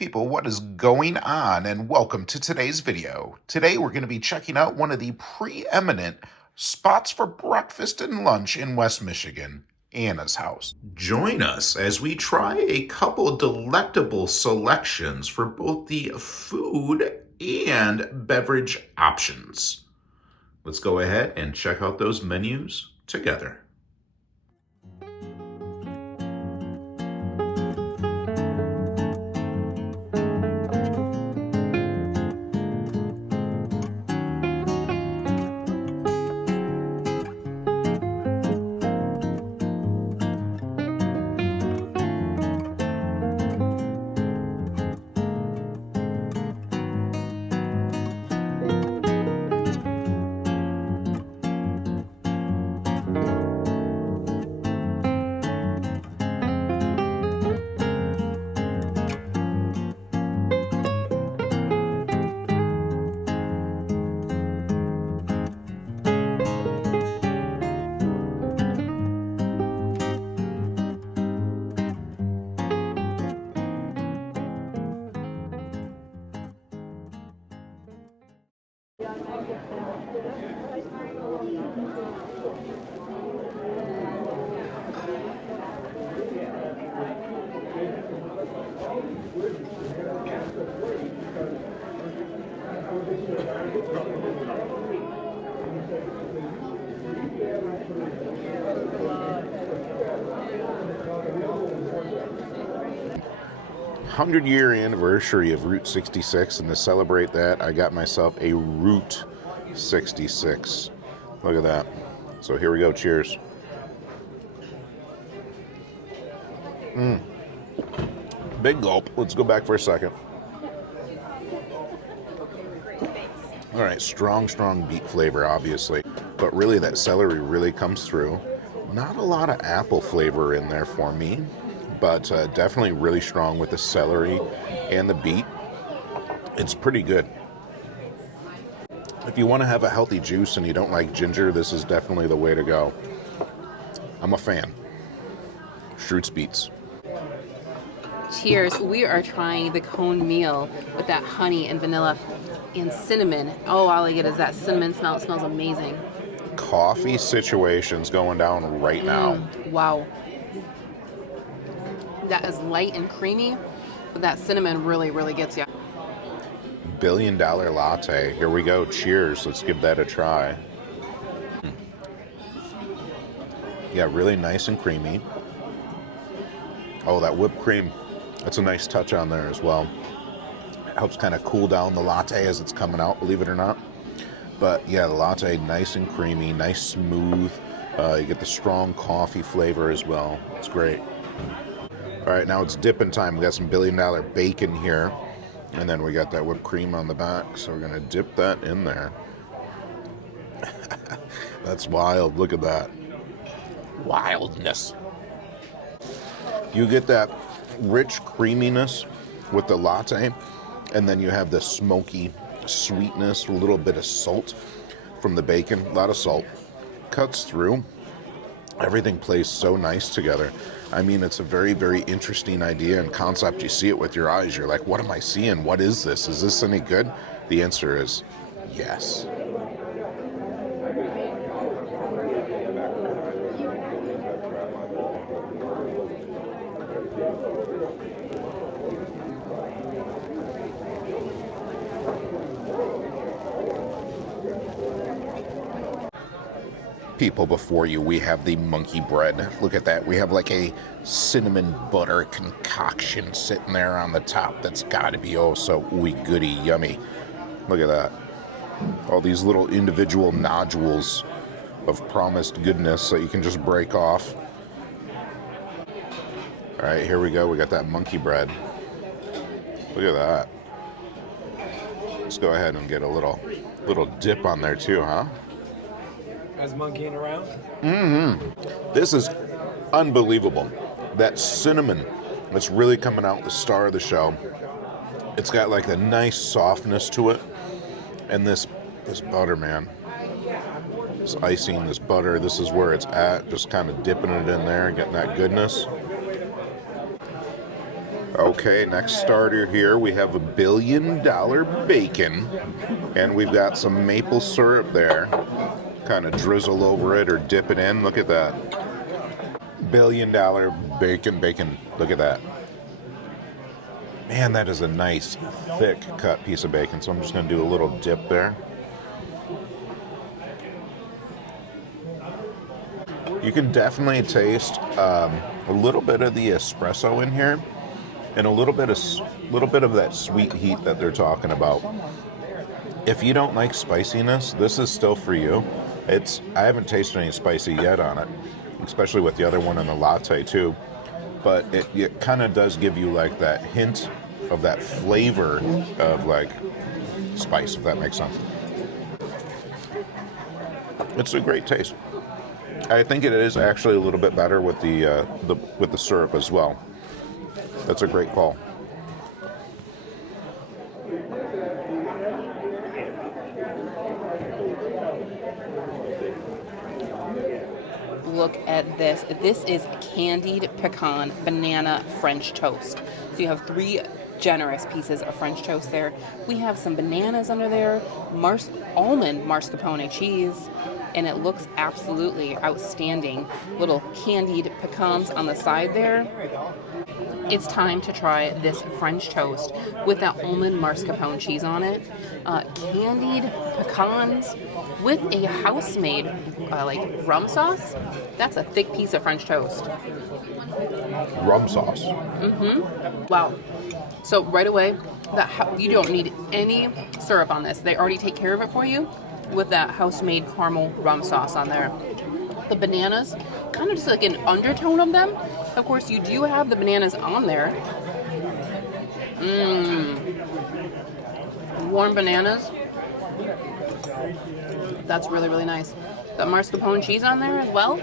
People, what is going on? And welcome to today's video. Today we're going to be checking out one of the preeminent spots for breakfast and lunch in West Michigan, Anna's House. Join us as we try a couple delectable selections for both the food and beverage options. Let's go ahead and check out those menus together. Hundred-year anniversary of Route 66, and to celebrate that, I got myself a Route 66. Look at that. So here we go. Cheers. Big gulp. Let's go back for a second. All right, strong beet flavor, obviously, but really that celery really comes through. Not a lot of apple flavor in there for me, but definitely really strong with the celery and the beet. It's pretty good. If you want to have a healthy juice and you don't like ginger, this is definitely the way to go. I'm a fan. Schrutz beets. Cheers. We are trying the cone meal with that honey and vanilla and cinnamon. Oh, all I get is that cinnamon smell. It smells amazing. Coffee situation's going down right now. Wow. That is light and creamy, but that cinnamon really gets you. $1 billion latte. Here we go. Cheers. Let's give that a try. Yeah, really nice and creamy. Oh, that whipped cream. That's a nice touch on there as well. It helps kind of cool down the latte as it's coming out, believe it or not. But yeah, the latte, nice and creamy, nice smooth. You get the strong coffee flavor as well. It's great. All right, now it's dipping time. We got some $1 billion bacon here. And then we got that whipped cream on the back. So we're going to dip that in there. That's wild. Look at that. Wildness. You get that rich creaminess with the latte. And then you have the smoky sweetness, a little bit of salt from the bacon. A lot of salt. Cuts through. Everything plays so nice together. I mean, it's a very interesting idea and concept. You see it with your eyes. You're like, what am I seeing? What is this? Is this any good? The answer is yes. People, before you, we have the monkey bread. Look at that. We have like a cinnamon butter concoction sitting there on the top. That's got to be oh so ooey goody yummy. Look at that. All these little individual nodules of promised goodness that you can just break off. All right, here we go. We got that monkey bread. Look at that. Let's go ahead and get a little dip on there too, huh? As monkeying around? This is unbelievable. That cinnamon that's really coming out, the star of the show. It's got like a nice softness to it. And this butter, man. This icing, this butter, this is where it's at. Just kind of dipping it in there and getting that goodness. Okay, next starter here, we have $1 billion bacon, and we've got some maple syrup there. Kind of drizzle over it or dip it in. Look at that. $1 billion bacon. Look at that. Man, that is a nice, thick cut piece of bacon. So I'm just going to do a little dip there. You can definitely taste a little bit of the espresso in here, and a little bit of that sweet heat that they're talking about. If you don't like spiciness, this is still for you. I haven't tasted any spicy yet on it, especially with the other one in the latte too. But it kind of does give you like that hint of that flavor of like spice, if that makes sense. It's a great taste. I think it is actually a little bit better with the syrup as well. That's a great call. Look at this. This is candied pecan banana French toast. So you have 3 generous pieces of French toast there. We have some bananas under there, almond mascarpone cheese, and it looks absolutely outstanding. Little candied pecans on the side there. It's time to try this French toast with that almond mascarpone cheese on it. Candied pecans with a house-made like rum sauce. That's a thick piece of French toast. Rum sauce. Mm-hmm. Wow. So right away, you don't need any syrup on this. They already take care of it for you with that house-made caramel rum sauce on there. The bananas, kind of just like an undertone of them. Of course, you do have the bananas on there. Warm bananas. That's really, really nice. The mascarpone cheese on there as well.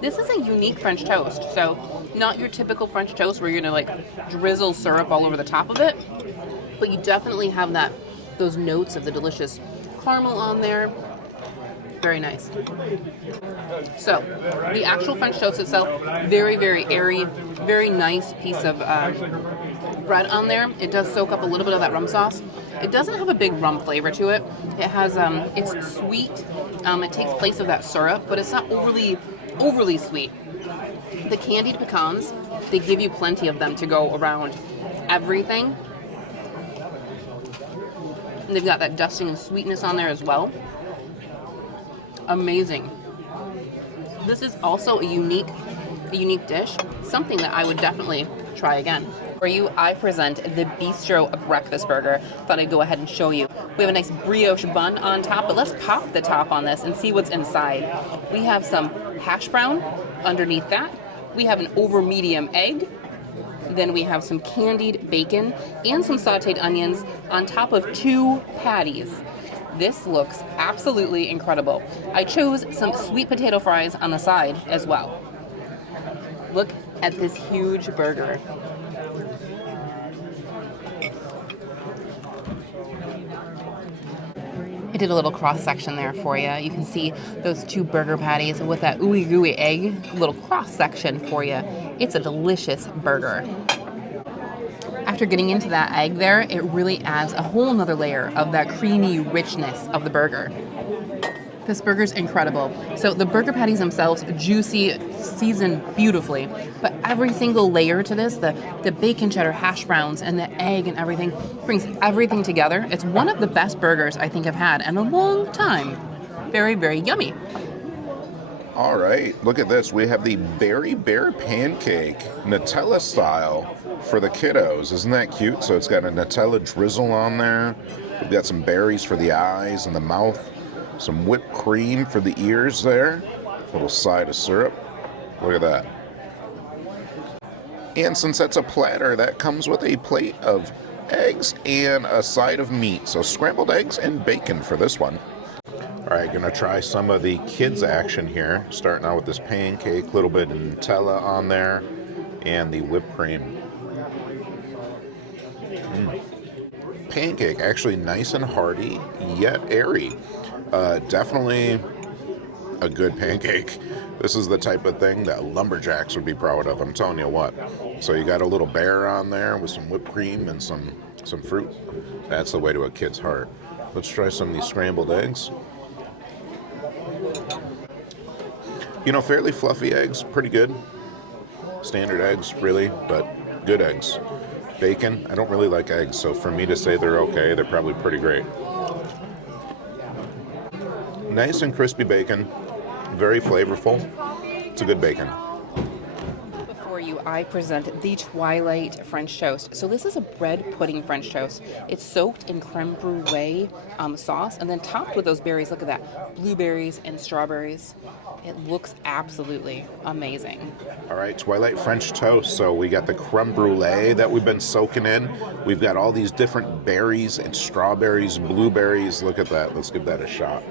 This is a unique French toast. So not your typical French toast where you're gonna like drizzle syrup all over the top of it, but you definitely have those notes of the delicious caramel on there. Very nice. So the actual French toast itself, very, very airy, very nice piece of bread on there. It does soak up a little bit of that rum sauce. It doesn't have a big rum flavor to it. It has, it's sweet. It takes place of that syrup, but it's not overly sweet. The candied pecans, they give you plenty of them to go around everything. And they've got that dusting and sweetness on there as well. Amazing. This is also a unique dish, something that I would definitely try again. For you, I present the Bistro breakfast burger. Thought I'd go ahead and show you. We have a nice brioche bun on top, but let's pop the top on this and see what's inside. We have some hash brown underneath that. We have an over medium egg. Then we have some candied bacon and some sauteed onions on top of 2 patties. This looks absolutely incredible. I chose some sweet potato fries on the side as well. Look at this huge burger. I did a little cross section there for you. You can see those 2 burger patties with that ooey gooey egg. A little cross section for you. It's a delicious burger. After getting into that egg there, it really adds a whole nother layer of that creamy richness of the burger. This burger's incredible. So the burger patties themselves, juicy, seasoned beautifully, but every single layer to this, the bacon cheddar hash browns and the egg and everything, brings everything together. It's one of the best burgers I think I've had in a long time. Very, very yummy. All right, look at this. We have the Berry Bear pancake, Nutella style, for the kiddos. Isn't that cute? So it's got a Nutella drizzle on there. We've got some berries for the eyes and the mouth. Some whipped cream for the ears there. A little side of syrup. Look at that. And since that's a platter, that comes with a plate of eggs and a side of meat. So scrambled eggs and bacon for this one. All right, gonna try some of the kids' action here. Starting out with this pancake, a little bit of Nutella on there, and the whipped cream. Pancake, actually nice and hearty, yet airy. Definitely a good pancake. This is the type of thing that lumberjacks would be proud of, I'm telling you what. So you got a little bear on there with some whipped cream and some fruit. That's the way to a kid's heart. Let's try some of these scrambled eggs. You know, fairly fluffy eggs, pretty good. Standard eggs, really, but good eggs. Bacon, I don't really like eggs, so for me to say they're okay, they're probably pretty great. Nice and crispy bacon, very flavorful. It's a good bacon. Before you, I present the Twilight French toast. So this is a bread pudding French toast. It's soaked in creme brulee sauce and then topped with those berries. Look at that, blueberries and strawberries. It looks absolutely amazing. All right, Twilight French toast. So we got the creme brulee that we've been soaking in. We've got all these different berries and strawberries, blueberries. Look at that. Let's give that a shot.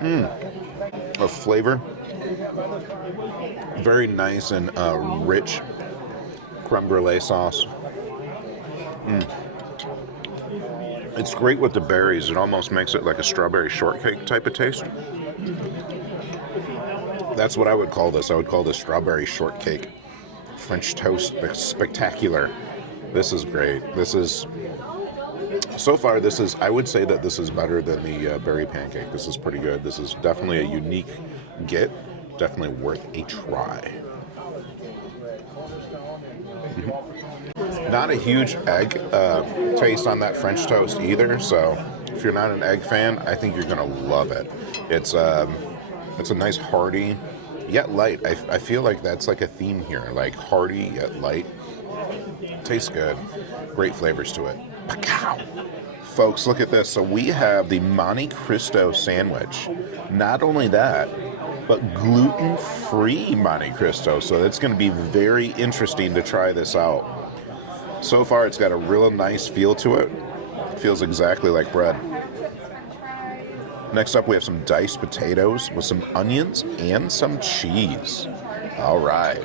A flavor. Very nice and rich creme brulee sauce. It's great with the berries. It almost makes it like a strawberry shortcake type of taste. That's what I would call this. I would call this strawberry shortcake French toast spectacular. This is great. So far, I would say that this is better than the berry pancake. This is pretty good. This is definitely a unique get. Definitely worth a try. Not a huge egg taste on that French toast either, so if you're not an egg fan, I think you're going to love it. It's a nice hearty, yet light. I feel like that's like a theme here, like hearty yet light. Tastes good. Great flavors to it. Pecan. Folks, look at this. So we have the Monte Cristo sandwich. Not only that, but gluten-free Monte Cristo. So it's going to be very interesting to try this out. So far, it's got a real nice feel to it. Feels exactly like bread. Next up, we have some diced potatoes with some onions and some cheese. All right.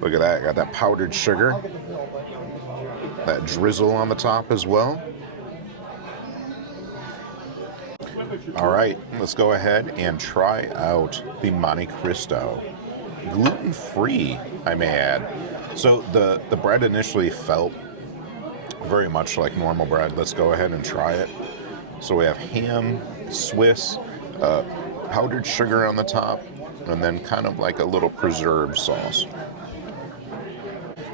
Look at that. Got that powdered sugar. That drizzle on the top as well. All right, let's go ahead and try out the Monte Cristo. Gluten-free, I may add. So the bread initially felt very much like normal bread. Let's go ahead and try it. So we have ham, Swiss, powdered sugar on the top, and then kind of like a little preserved sauce.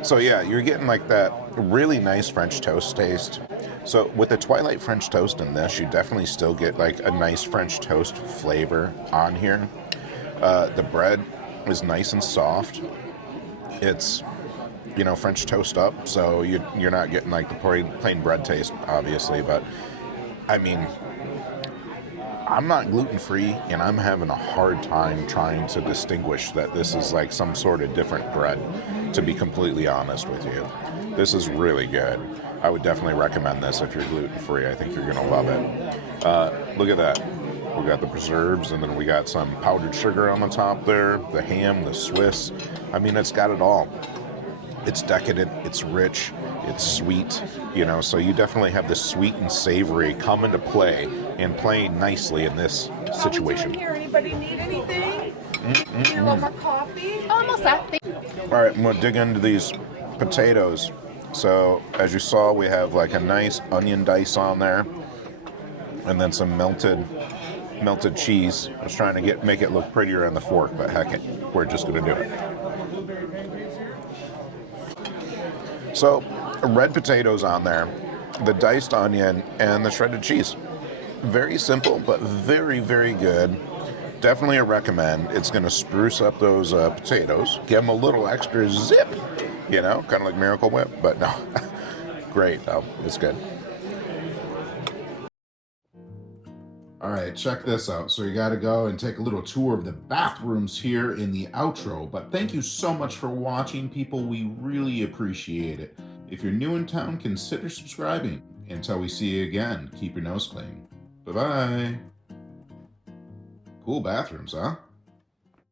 So yeah, you're getting like that really nice French toast taste. So with the Twilight French toast in this, you definitely still get like a nice French toast flavor on here. The bread is nice and soft. It's, you know, French toast up, so you're not getting like the plain bread taste, obviously. But I mean, I'm not gluten-free, and I'm having a hard time trying to distinguish that this is like some sort of different bread, to be completely honest with you. This is really good. I would definitely recommend this if you're gluten-free. I think you're going to love it. Look at that. We got the preserves, and then we got some powdered sugar on the top there, the ham, the Swiss. I mean, it's got it all. It's decadent, it's rich, it's sweet, you know, so you definitely have the sweet and savory come into play and play nicely in this situation. Here, anybody need anything? Need a little more coffee? Almost that. All right, I'm going to dig into these potatoes. So, as you saw, we have like a nice onion dice on there, and then some melted cheese. I was trying to make it look prettier on the fork, but heck it, we're just going to do it. So, red potatoes on there, the diced onion, and the shredded cheese. Very simple, but very, very good. Definitely a recommend. It's going to spruce up those potatoes, give them a little extra zip, you know, kind of like Miracle Whip, but no. Great, though. It's good. All right, check this out. So you got to go and take a little tour of the bathrooms here in the outro. But thank you so much for watching, people. We really appreciate it. If you're new in town, consider subscribing. Until we see you again, keep your nose clean. Bye-bye. Cool bathrooms, huh?